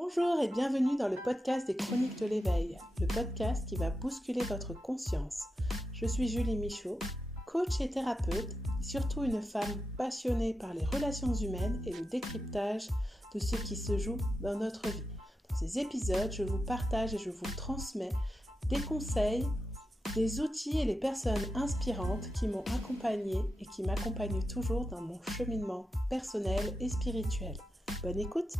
Bonjour et bienvenue dans le podcast des Chroniques de l'éveil, le podcast qui va bousculer votre conscience. Je suis Julie Michaud, coach et thérapeute, et surtout une femme passionnée par les relations humaines et le décryptage de ce qui se joue dans notre vie. Dans ces épisodes, je vous partage et je vous transmets des conseils, des outils et les personnes inspirantes qui m'ont accompagnée et qui m'accompagnent toujours dans mon cheminement personnel et spirituel. Bonne écoute!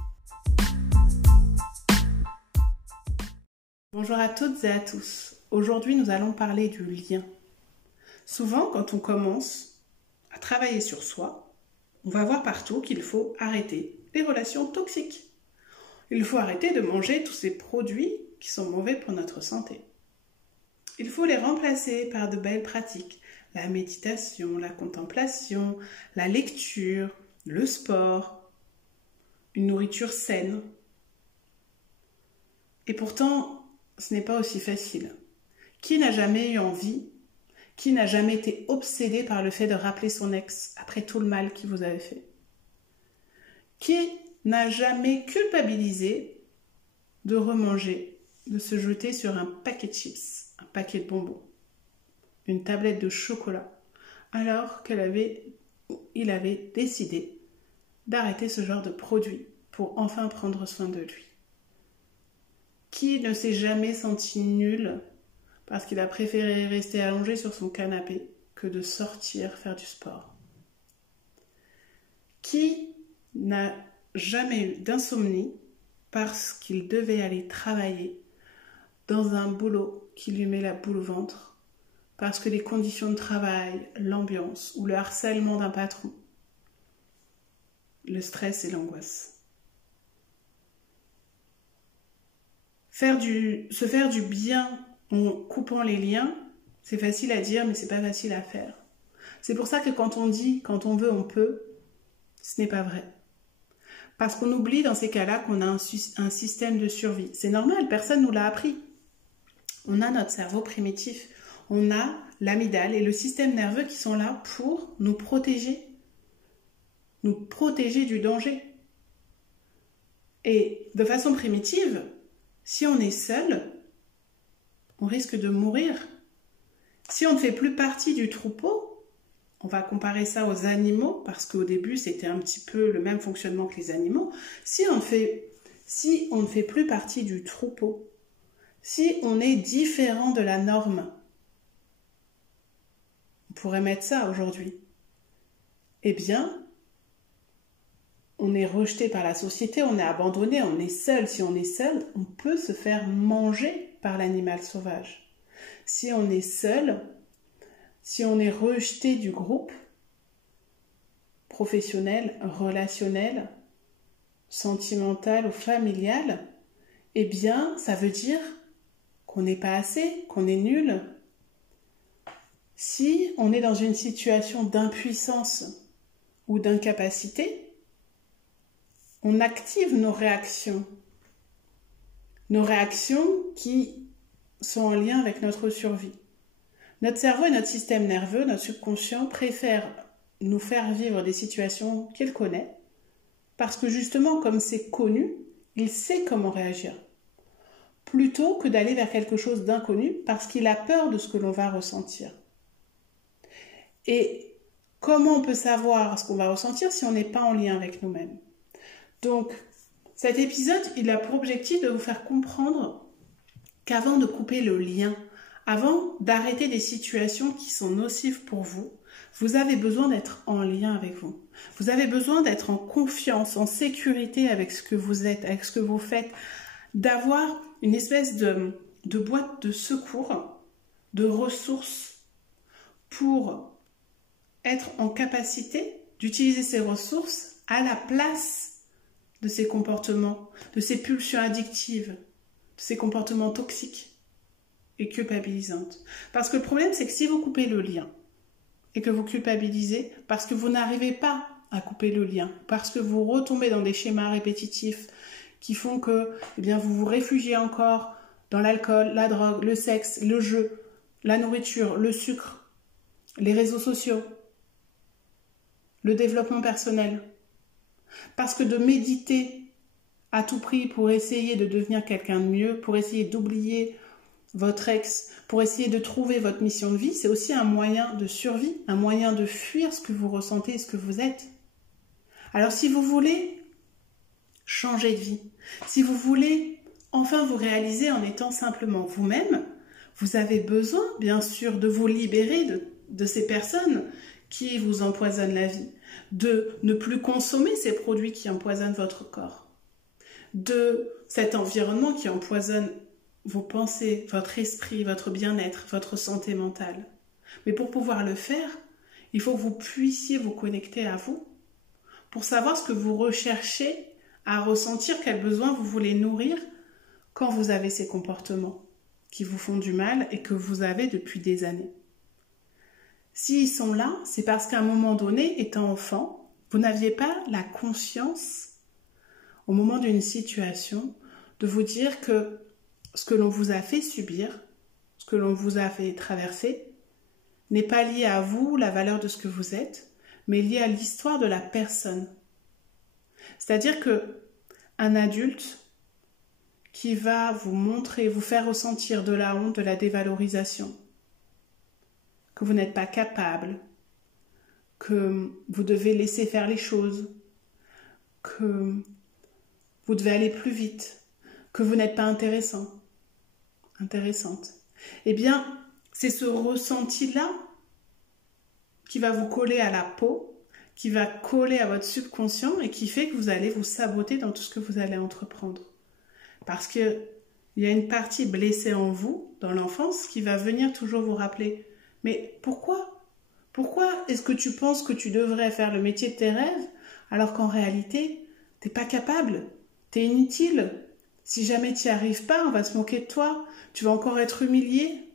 Bonjour à toutes et à tous. Aujourd'hui, nous allons parler du lien. Souvent, quand on commence à travailler sur soi, on va voir partout qu'il faut arrêter les relations toxiques. Il faut arrêter de manger tous ces produits qui sont mauvais pour notre santé. Il faut les remplacer par de belles pratiques, la méditation, la contemplation, la lecture, le sport, une nourriture saine. Et pourtant, ce n'est pas aussi facile. Qui n'a jamais eu envie, qui n'a jamais été obsédé par le fait de rappeler son ex après tout le mal qu'il vous avait fait? Qui n'a jamais culpabilisé de remanger, de se jeter sur un paquet de chips, un paquet de bonbons, une tablette de chocolat, alors qu'il avait décidé d'arrêter ce genre de produit pour enfin prendre soin de lui? Qui ne s'est jamais senti nul parce qu'il a préféré rester allongé sur son canapé que de sortir faire du sport? Qui n'a jamais eu d'insomnie parce qu'il devait aller travailler dans un boulot qui lui met la boule au ventre, parce que les conditions de travail, l'ambiance ou le harcèlement d'un patron, le stress et l'angoisse? Se faire du bien en coupant les liens, c'est facile à dire, mais c'est pas facile à faire. C'est pour ça que quand on dit, quand on veut, on peut, ce n'est pas vrai. Parce qu'on oublie dans ces cas-là qu'on a un système de survie. C'est normal, personne ne nous l'a appris. On a notre cerveau primitif, on a l'amygdale et le système nerveux qui sont là pour nous protéger du danger. Et de façon primitive, si on est seul, on risque de mourir. Si on ne fait plus partie du troupeau, on va comparer ça aux animaux, parce qu'au début, c'était un petit peu le même fonctionnement que les animaux. Si on ne fait plus partie du troupeau, si on est différent de la norme, on pourrait mettre ça aujourd'hui, eh bien, on est rejeté par la société, on est abandonné, on est seul. Si on est seul, on peut se faire manger par l'animal sauvage. Si on est seul, si on est rejeté du groupe professionnel, relationnel, sentimental ou familial, eh bien, ça veut dire qu'on n'est pas assez, qu'on est nul. Si on est dans une situation d'impuissance ou d'incapacité, on active nos réactions qui sont en lien avec notre survie. Notre cerveau et notre système nerveux, notre subconscient préfèrent nous faire vivre des situations qu'il connaît, parce que justement, comme c'est connu, il sait comment réagir, plutôt que d'aller vers quelque chose d'inconnu, parce qu'il a peur de ce que l'on va ressentir. Et comment on peut savoir ce qu'on va ressentir si on n'est pas en lien avec nous-mêmes? Donc, cet épisode, il a pour objectif de vous faire comprendre qu'avant de couper le lien, avant d'arrêter des situations qui sont nocives pour vous, vous avez besoin d'être en lien avec vous. Vous avez besoin d'être en confiance, en sécurité avec ce que vous êtes, avec ce que vous faites, d'avoir une espèce de boîte de secours, de ressources pour être en capacité d'utiliser ces ressources à la place de ces comportements, de ces pulsions addictives, de ces comportements toxiques et culpabilisantes. Parce que le problème, c'est que si vous coupez le lien et que vous culpabilisez, parce que vous n'arrivez pas à couper le lien, parce que vous retombez dans des schémas répétitifs qui font que vous vous réfugiez encore dans l'alcool, la drogue, le sexe, le jeu, la nourriture, le sucre, les réseaux sociaux, le développement personnel. Parce que de méditer à tout prix pour essayer de devenir quelqu'un de mieux, pour essayer d'oublier votre ex, pour essayer de trouver votre mission de vie, c'est aussi un moyen de survie, un moyen de fuir ce que vous ressentez et ce que vous êtes. Alors si vous voulez changer de vie, si vous voulez enfin vous réaliser en étant simplement vous-même, vous avez besoin bien sûr de vous libérer de ces personnes qui vous empoisonnent la vie, de ne plus consommer ces produits qui empoisonnent votre corps, de cet environnement qui empoisonne vos pensées, votre esprit, votre bien-être, votre santé mentale. Mais pour pouvoir le faire, il faut que vous puissiez vous connecter à vous pour savoir ce que vous recherchez à ressentir, quels besoins vous voulez nourrir quand vous avez ces comportements qui vous font du mal et que vous avez depuis des années. S'ils sont là, c'est parce qu'à un moment donné, étant enfant, vous n'aviez pas la conscience, au moment d'une situation, de vous dire que ce que l'on vous a fait subir, ce que l'on vous a fait traverser, n'est pas lié à vous, la valeur de ce que vous êtes, mais lié à l'histoire de la personne. C'est-à-dire que un adulte qui va vous montrer, vous faire ressentir de la honte, de la dévalorisation, que vous n'êtes pas capable, que vous devez laisser faire les choses, que vous devez aller plus vite, que vous n'êtes pas intéressante, eh bien, c'est ce ressenti-là qui va vous coller à la peau, qui va coller à votre subconscient et qui fait que vous allez vous saboter dans tout ce que vous allez entreprendre. Parce qu'il y a une partie blessée en vous, dans l'enfance, qui va venir toujours vous rappeler « Mais pourquoi ? Pourquoi est-ce que tu penses que tu devrais faire le métier de tes rêves alors qu'en réalité, tu n'es pas capable, tu es inutile. Si jamais tu n'y arrives pas, on va se moquer de toi, tu vas encore être humilié. »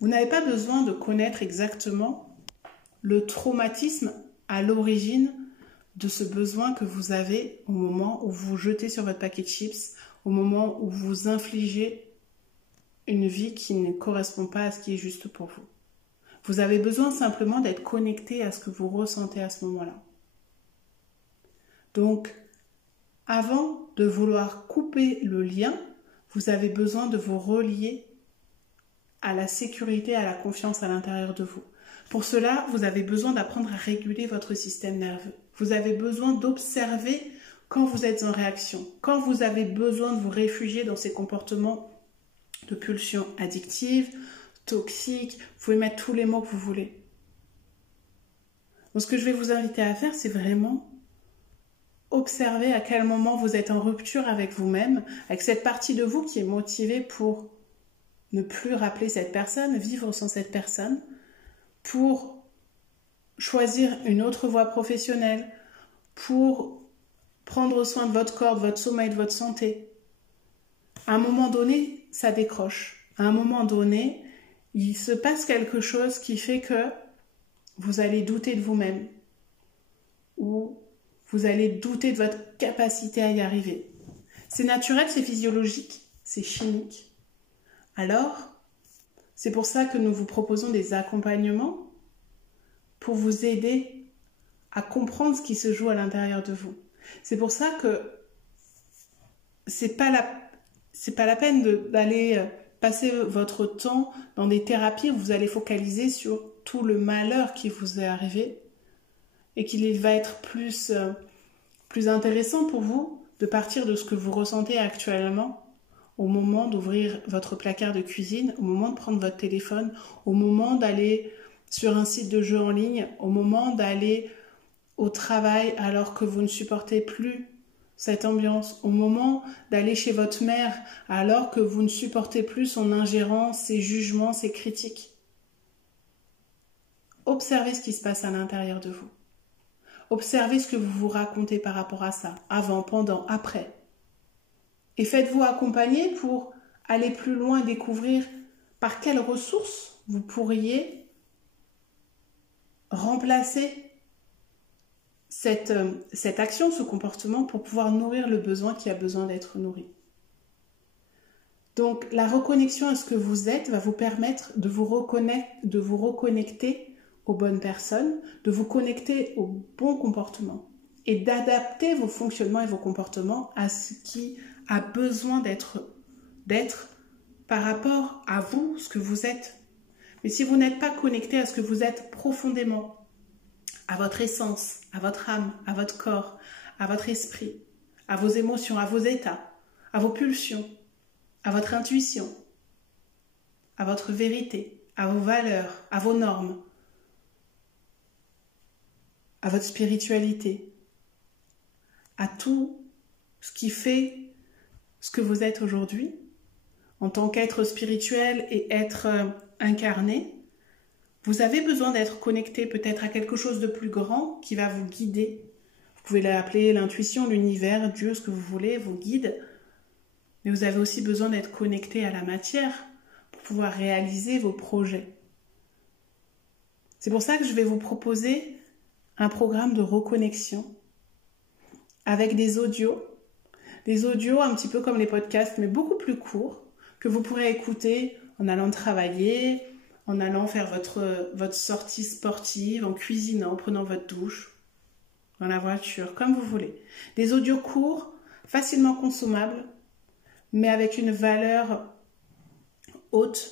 Vous n'avez pas besoin de connaître exactement le traumatisme à l'origine de ce besoin que vous avez au moment où vous vous jetez sur votre paquet de chips, au moment où vous infligez une vie qui ne correspond pas à ce qui est juste pour vous. Vous avez besoin simplement d'être connecté à ce que vous ressentez à ce moment-là. Donc, avant de vouloir couper le lien, vous avez besoin de vous relier à la sécurité, à la confiance à l'intérieur de vous. Pour cela, vous avez besoin d'apprendre à réguler votre système nerveux. Vous avez besoin d'observer quand vous êtes en réaction, quand vous avez besoin de vous réfugier dans ces comportements de pulsions addictives, toxiques, vous pouvez mettre tous les mots que vous voulez. Donc ce que je vais vous inviter à faire, c'est vraiment observer à quel moment vous êtes en rupture avec vous-même, avec cette partie de vous qui est motivée pour ne plus rappeler cette personne, vivre sans cette personne, pour choisir une autre voie professionnelle, pour prendre soin de votre corps, de votre sommeil, de votre santé. À un moment donné, ça décroche. À un moment donné, il se passe quelque chose qui fait que vous allez douter de vous-même ou vous allez douter de votre capacité à y arriver. C'est naturel, c'est physiologique, c'est chimique. Alors, c'est pour ça que nous vous proposons des accompagnements pour vous aider à comprendre ce qui se joue à l'intérieur de vous. C'est pour ça que c'est pas la peine d'aller passer votre temps dans des thérapies où vous allez focaliser sur tout le malheur qui vous est arrivé et qu'il va être plus intéressant pour vous de partir de ce que vous ressentez actuellement au moment d'ouvrir votre placard de cuisine, au moment de prendre votre téléphone, au moment d'aller sur un site de jeu en ligne, au moment d'aller au travail alors que vous ne supportez plus cette ambiance, au moment d'aller chez votre mère alors que vous ne supportez plus son ingérence, ses jugements, ses critiques. Observez ce qui se passe à l'intérieur de vous. Observez ce que vous vous racontez par rapport à ça, avant, pendant, après. Et faites-vous accompagner pour aller plus loin et découvrir par quelles ressources vous pourriez remplacer cette action, ce comportement pour pouvoir nourrir le besoin qui a besoin d'être nourri. Donc la reconnexion à ce que vous êtes va vous permettre de vous reconnecter aux bonnes personnes, de vous connecter au bon comportement. et d'adapter vos fonctionnements et vos comportements à ce qui a besoin d'être par rapport à vous, ce que vous êtes. Mais si vous n'êtes pas connecté à ce que vous êtes profondément, à votre essence, à votre âme, à votre corps, à votre esprit, à vos émotions, à vos états, à vos pulsions, à votre intuition, à votre vérité, à vos valeurs, à vos normes, à votre spiritualité, à tout ce qui fait ce que vous êtes aujourd'hui, en tant qu'être spirituel et être incarné, vous avez besoin d'être connecté peut-être à quelque chose de plus grand qui va vous guider. Vous pouvez l'appeler l'intuition, l'univers, Dieu, ce que vous voulez, vous guide. Mais vous avez aussi besoin d'être connecté à la matière pour pouvoir réaliser vos projets. C'est pour ça que je vais vous proposer un programme de reconnexion avec des audios un petit peu comme les podcasts, mais beaucoup plus courts, que vous pourrez écouter en allant travailler, en allant faire votre sortie sportive, en cuisinant, en prenant votre douche, dans la voiture, comme vous voulez. Des audios courts, facilement consommables, mais avec une valeur haute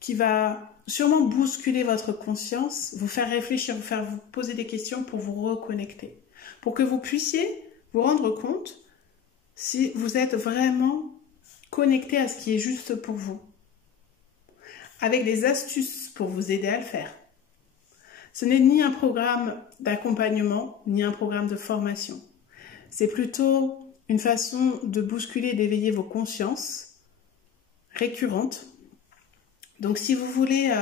qui va sûrement bousculer votre conscience, vous faire réfléchir, vous poser des questions pour vous reconnecter. Pour que vous puissiez vous rendre compte si vous êtes vraiment connecté à ce qui est juste pour vous. Avec des astuces pour vous aider à le faire. Ce n'est ni un programme d'accompagnement, ni un programme de formation. C'est plutôt une façon de bousculer et d'éveiller vos consciences récurrentes. Donc si vous voulez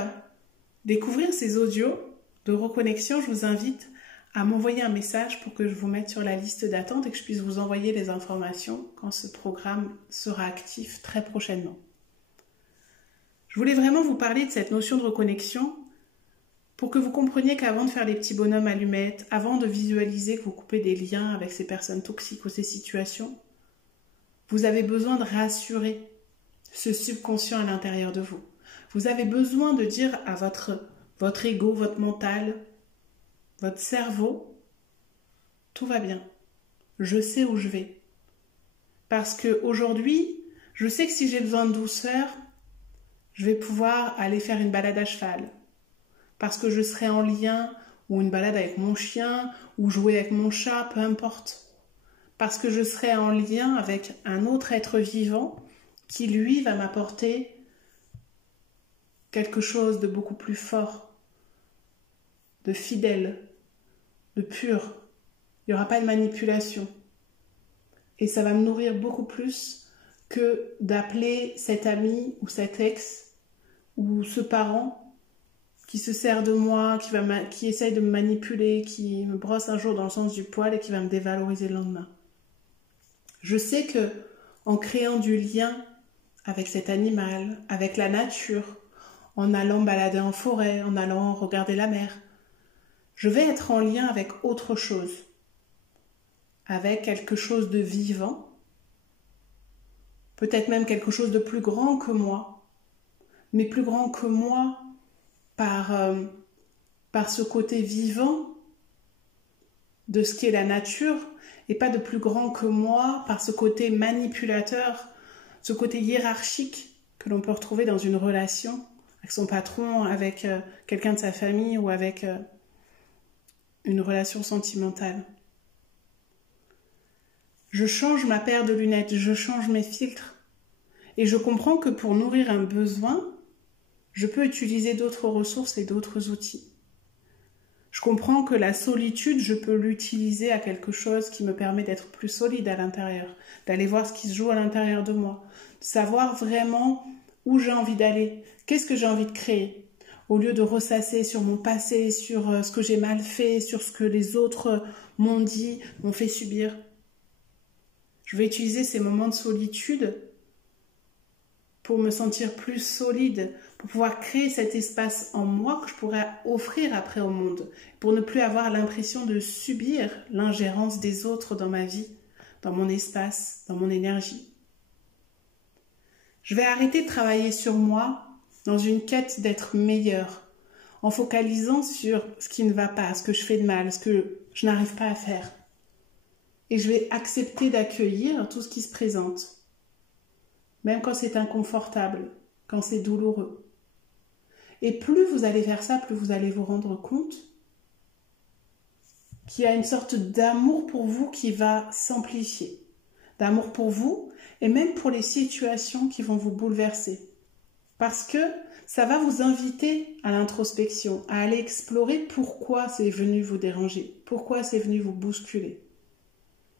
découvrir ces audios de reconnexion, je vous invite à m'envoyer un message pour que je vous mette sur la liste d'attente et que je puisse vous envoyer les informations quand ce programme sera actif très prochainement. Je voulais vraiment vous parler de cette notion de reconnexion pour que vous compreniez qu'avant de faire les petits bonhommes allumettes, avant de visualiser que vous coupez des liens avec ces personnes toxiques ou ces situations, vous avez besoin de rassurer ce subconscient à l'intérieur de vous. Vous avez besoin de dire à votre ego, votre mental, votre cerveau, tout va bien, je sais où je vais. Parce qu'aujourd'hui, je sais que si j'ai besoin de douceur, je vais pouvoir aller faire une balade à cheval. Parce que je serai en lien, ou une balade avec mon chien, ou jouer avec mon chat, peu importe. Parce que je serai en lien avec un autre être vivant qui, lui, va m'apporter quelque chose de beaucoup plus fort, de fidèle, de pur. Il n'y aura pas de manipulation. Et ça va me nourrir beaucoup plus que d'appeler cet ami ou cet ex ou ce parent qui se sert de moi, qui essaye de me manipuler, qui me brosse un jour dans le sens du poil et qui va me dévaloriser le lendemain. Je sais que en créant du lien avec cet animal, avec la nature, en allant balader en forêt, en allant regarder la mer, je vais être en lien avec autre chose, avec quelque chose de vivant, peut-être même quelque chose de plus grand que moi, mais plus grand que moi par ce côté vivant de ce qu'est la nature, et pas de plus grand que moi par ce côté manipulateur, ce côté hiérarchique que l'on peut retrouver dans une relation avec son patron, avec quelqu'un de sa famille ou avec une relation sentimentale. Je change ma paire de lunettes, je change mes filtres. Et je comprends que pour nourrir un besoin, je peux utiliser d'autres ressources et d'autres outils. Je comprends que la solitude, je peux l'utiliser à quelque chose qui me permet d'être plus solide à l'intérieur, d'aller voir ce qui se joue à l'intérieur de moi, de savoir vraiment où j'ai envie d'aller, qu'est-ce que j'ai envie de créer, au lieu de ressasser sur mon passé, sur ce que j'ai mal fait, sur ce que les autres m'ont dit, m'ont fait subir. Je vais utiliser ces moments de solitude pour me sentir plus solide, pour pouvoir créer cet espace en moi que je pourrais offrir après au monde, pour ne plus avoir l'impression de subir l'ingérence des autres dans ma vie, dans mon espace, dans mon énergie. Je vais arrêter de travailler sur moi dans une quête d'être meilleure, en focalisant sur ce qui ne va pas, ce que je fais de mal, ce que je n'arrive pas à faire. Et je vais accepter d'accueillir tout ce qui se présente. Même quand c'est inconfortable, quand c'est douloureux. Et plus vous allez faire ça, plus vous allez vous rendre compte qu'il y a une sorte d'amour pour vous qui va s'amplifier. D'amour pour vous et même pour les situations qui vont vous bouleverser. Parce que ça va vous inviter à l'introspection, à aller explorer pourquoi c'est venu vous déranger, pourquoi c'est venu vous bousculer.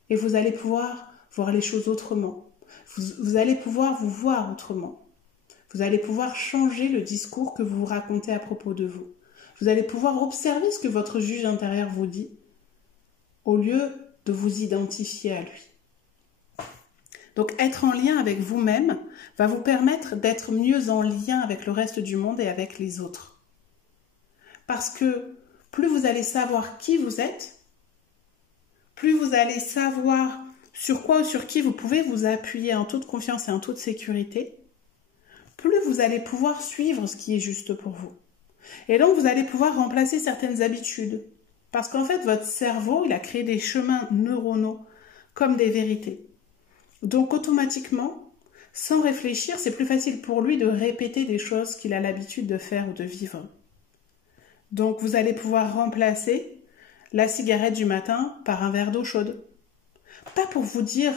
Et vous allez pouvoir voir les choses autrement. Vous allez pouvoir vous voir autrement. Vous allez pouvoir changer le discours que vous vous racontez à propos de vous. Vous allez pouvoir observer ce que votre juge intérieur vous dit, au lieu de vous identifier à lui. Donc être en lien avec vous-même va vous permettre d'être mieux en lien avec le reste du monde et avec les autres. Parce que plus vous allez savoir qui vous êtes, plus vous allez savoir sur quoi ou sur qui vous pouvez vous appuyer en toute confiance et en toute sécurité, plus vous allez pouvoir suivre ce qui est juste pour vous. Et donc vous allez pouvoir remplacer certaines habitudes. Parce qu'en fait, votre cerveau, il a créé des chemins neuronaux comme des vérités. Donc automatiquement, sans réfléchir, c'est plus facile pour lui de répéter des choses qu'il a l'habitude de faire ou de vivre. Donc vous allez pouvoir remplacer la cigarette du matin par un verre d'eau chaude. Pas pour vous dire,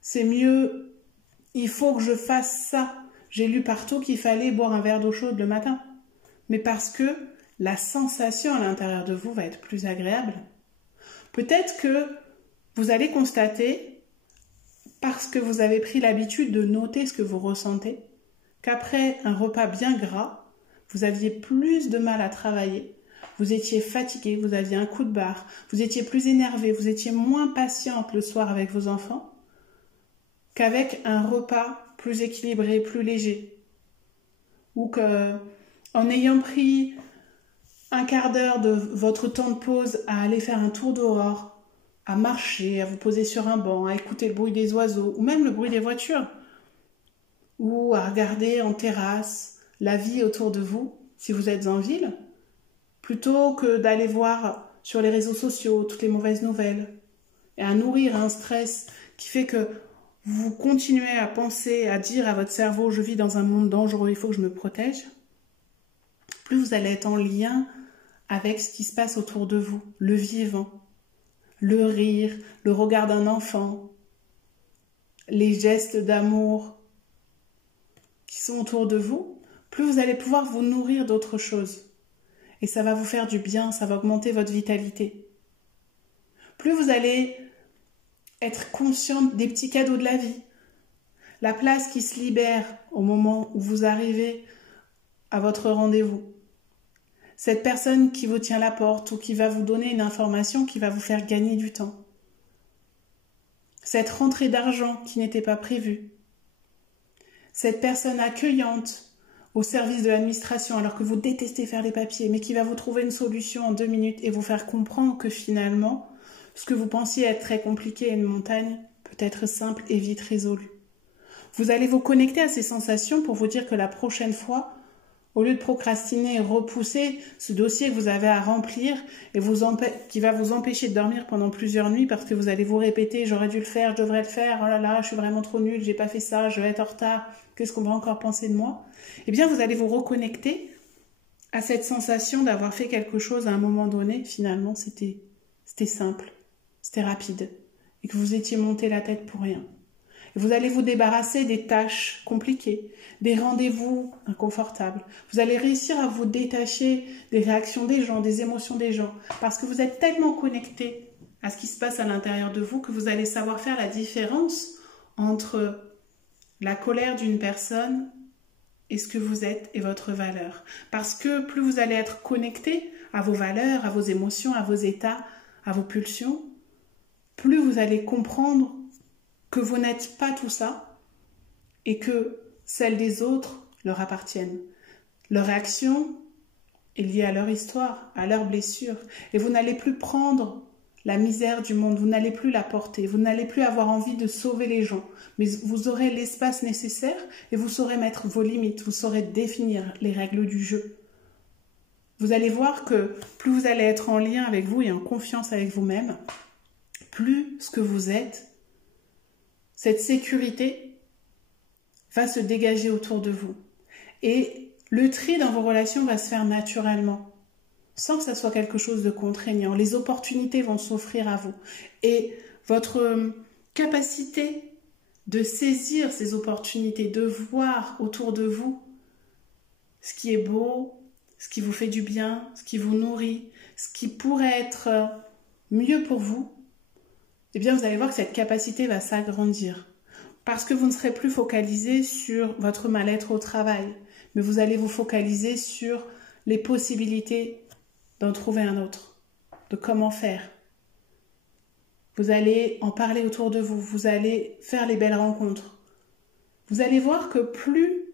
c'est mieux, il faut que je fasse ça. J'ai lu partout qu'il fallait boire un verre d'eau chaude le matin. Mais parce que la sensation à l'intérieur de vous va être plus agréable. Peut-être que vous allez constater, parce que vous avez pris l'habitude de noter ce que vous ressentez, qu'après un repas bien gras, vous aviez plus de mal à travailler, vous étiez fatigué, vous aviez un coup de barre, vous étiez plus énervé, vous étiez moins patiente le soir avec vos enfants, qu'avec un repas plus équilibré, plus léger. Ou qu'en ayant pris un quart d'heure de votre temps de pause à aller faire un tour dehors, à marcher, à vous poser sur un banc, à écouter le bruit des oiseaux, ou même le bruit des voitures, ou à regarder en terrasse la vie autour de vous, si vous êtes en ville, plutôt que d'aller voir sur les réseaux sociaux toutes les mauvaises nouvelles, et à nourrir un stress qui fait que vous continuez à penser, à dire à votre cerveau « je vis dans un monde dangereux, il faut que je me protège », plus vous allez être en lien avec ce qui se passe autour de vous, le vivant. Le rire, le regard d'un enfant, les gestes d'amour qui sont autour de vous, plus vous allez pouvoir vous nourrir d'autres choses. Et ça va vous faire du bien, ça va augmenter votre vitalité. Plus vous allez être conscient des petits cadeaux de la vie, la place qui se libère au moment où vous arrivez à votre rendez-vous. Cette personne qui vous tient la porte ou qui va vous donner une information qui va vous faire gagner du temps. Cette rentrée d'argent qui n'était pas prévue. Cette personne accueillante au service de l'administration alors que vous détestez faire les papiers mais qui va vous trouver une solution en 2 minutes et vous faire comprendre que finalement, ce que vous pensiez être très compliqué, une montagne, peut être simple et vite résolu. Vous allez vous connecter à ces sensations pour vous dire que la prochaine fois, au lieu de procrastiner et repousser ce dossier que vous avez à remplir et qui va vous empêcher de dormir pendant plusieurs nuits parce que vous allez vous répéter « j'aurais dû le faire, je devrais le faire, oh là là, je suis vraiment trop nulle, j'ai pas fait ça, je vais être en retard, qu'est-ce qu'on va encore penser de moi ?» Eh bien, vous allez vous reconnecter à cette sensation d'avoir fait quelque chose à un moment donné. Finalement, c'était simple, c'était rapide et que vous étiez monté la tête pour rien. Et vous allez vous débarrasser des tâches compliquées, des rendez-vous inconfortables. Vous allez réussir à vous détacher des réactions des gens, des émotions des gens, parce que vous êtes tellement connecté à ce qui se passe à l'intérieur de vous que vous allez savoir faire la différence entre la colère d'une personne et ce que vous êtes et votre valeur. Parce que plus vous allez être connecté à vos valeurs, à vos émotions, à vos états, à vos pulsions, plus vous allez comprendre que vous n'êtes pas tout ça et que celles des autres leur appartiennent. Leur réaction est liée à leur histoire, à leurs blessures. Et vous n'allez plus prendre la misère du monde, vous n'allez plus la porter, vous n'allez plus avoir envie de sauver les gens. Mais vous aurez l'espace nécessaire et vous saurez mettre vos limites, vous saurez définir les règles du jeu. vous allez voir que plus vous allez être en lien avec vous et en confiance avec vous-même, plus ce que vous êtes, cette sécurité va se dégager autour de vous. Et le tri dans vos relations va se faire naturellement, sans que ça soit quelque chose de contraignant. Les opportunités vont s'offrir à vous. Et votre capacité de saisir ces opportunités, de voir autour de vous ce qui est beau, ce qui vous fait du bien, ce qui vous nourrit, ce qui pourrait être mieux pour vous, eh bien vous allez voir que cette capacité va s'agrandir. Parce que vous ne serez plus focalisé sur votre mal-être au travail, mais vous allez vous focaliser sur les possibilités d'en trouver un autre, de comment faire. Vous allez en parler autour de vous, vous allez faire les belles rencontres. Vous allez voir que plus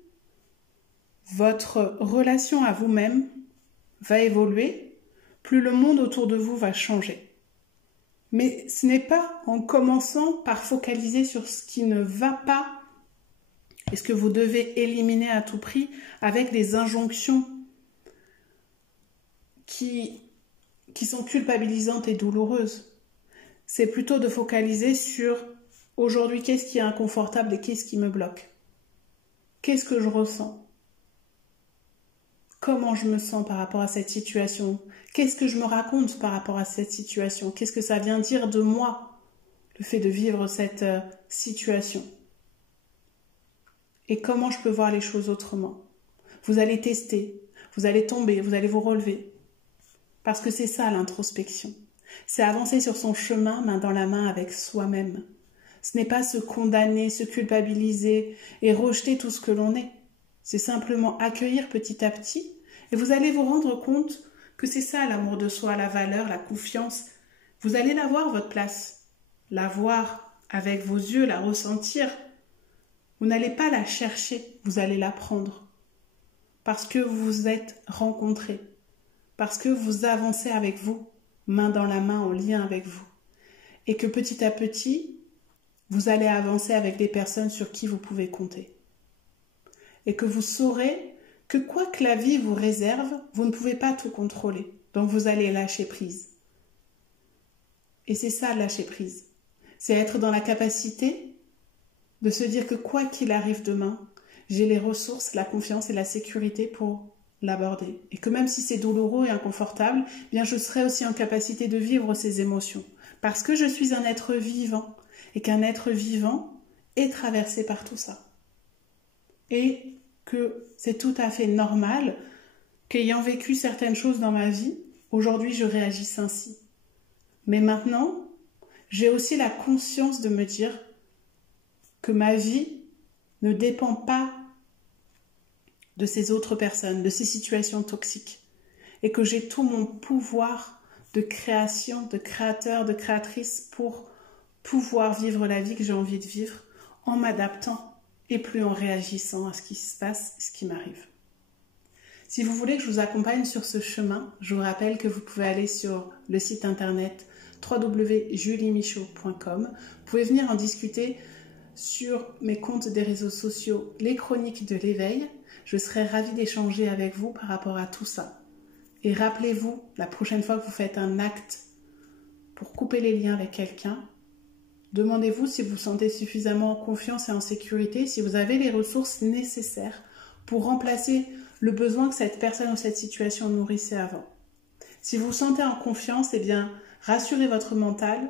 votre relation à vous-même va évoluer, plus le monde autour de vous va changer. Mais ce n'est pas en commençant par focaliser sur ce qui ne va pas et ce que vous devez éliminer à tout prix avec des injonctions qui sont culpabilisantes et douloureuses. C'est plutôt de focaliser sur aujourd'hui qu'est-ce qui est inconfortable et qu'est-ce qui me bloque. Qu'est-ce que je ressens? Comment je me sens par rapport à cette situation? Qu'est-ce que je me raconte par rapport à cette situation? Qu'est-ce que ça vient dire de moi, le fait de vivre cette situation? Et comment je peux voir les choses autrement? Vous allez tester, vous allez tomber, vous allez vous relever. Parce que c'est ça l'introspection. C'est avancer sur son chemin main dans la main avec soi-même. Ce n'est pas se condamner, se culpabiliser et rejeter tout ce que l'on est. C'est simplement accueillir petit à petit et vous allez vous rendre compte que c'est ça l'amour de soi, la valeur, la confiance. Vous allez la voir, votre place. La voir avec vos yeux, la ressentir. Vous n'allez pas la chercher, vous allez la prendre. Parce que vous vous êtes rencontrés. Parce que vous avancez avec vous, main dans la main, en lien avec vous. Et que petit à petit, vous allez avancer avec des personnes sur qui vous pouvez compter. Et que vous saurez que quoi que la vie vous réserve, vous ne pouvez pas tout contrôler. Donc vous allez lâcher prise. Et c'est ça, lâcher prise. C'est être dans la capacité de se dire que quoi qu'il arrive demain, j'ai les ressources, la confiance et la sécurité pour l'aborder. Et que même si c'est douloureux et inconfortable, eh bien je serai aussi en capacité de vivre ces émotions. Parce que je suis un être vivant. Et qu'un être vivant est traversé par tout ça. Et que c'est tout à fait normal qu'ayant vécu certaines choses dans ma vie, aujourd'hui je réagisse ainsi. Mais maintenant, j'ai aussi la conscience de me dire que ma vie ne dépend pas de ces autres personnes, de ces situations toxiques. Et que j'ai tout mon pouvoir de création, de créateur, de créatrice pour pouvoir vivre la vie que j'ai envie de vivre en m'adaptant et plus en réagissant à ce qui se passe, ce qui m'arrive. Si vous voulez que je vous accompagne sur ce chemin, je vous rappelle que vous pouvez aller sur le site internet www.juliemichaud.com. Vous pouvez venir en discuter sur mes comptes des réseaux sociaux, les chroniques de l'éveil. Je serai ravie d'échanger avec vous par rapport à tout ça. Et rappelez-vous, la prochaine fois que vous faites un acte pour couper les liens avec quelqu'un, demandez-vous si vous vous sentez suffisamment en confiance et en sécurité, si vous avez les ressources nécessaires pour remplacer le besoin que cette personne ou cette situation nourrissait avant. Si vous vous sentez en confiance, eh bien, rassurez votre mental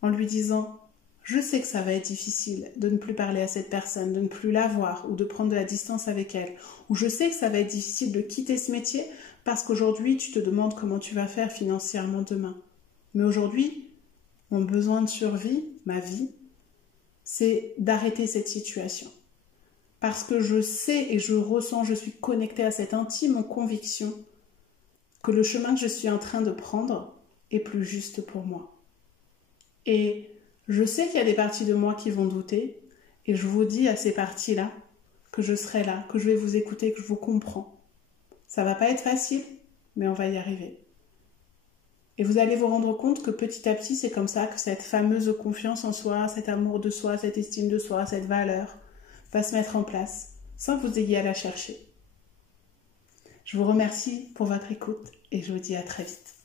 en lui disant « Je sais que ça va être difficile de ne plus parler à cette personne, de ne plus la voir ou de prendre de la distance avec elle. Ou je sais que ça va être difficile de quitter ce métier parce qu'aujourd'hui, tu te demandes comment tu vas faire financièrement demain. Mais aujourd'hui, mon besoin de survie, ma vie, c'est d'arrêter cette situation. Parce que je sais et je ressens, je suis connectée à cette intime conviction que le chemin que je suis en train de prendre est plus juste pour moi. Et je sais qu'il y a des parties de moi qui vont douter, et je vous dis à ces parties-là que je serai là, que je vais vous écouter, que je vous comprends. Ça va pas être facile, mais on va y arriver. Et vous allez vous rendre compte que petit à petit, c'est comme ça que cette fameuse confiance en soi, cet amour de soi, cette estime de soi, cette valeur va se mettre en place, sans que vous ayez à la chercher. Je vous remercie pour votre écoute et je vous dis à très vite.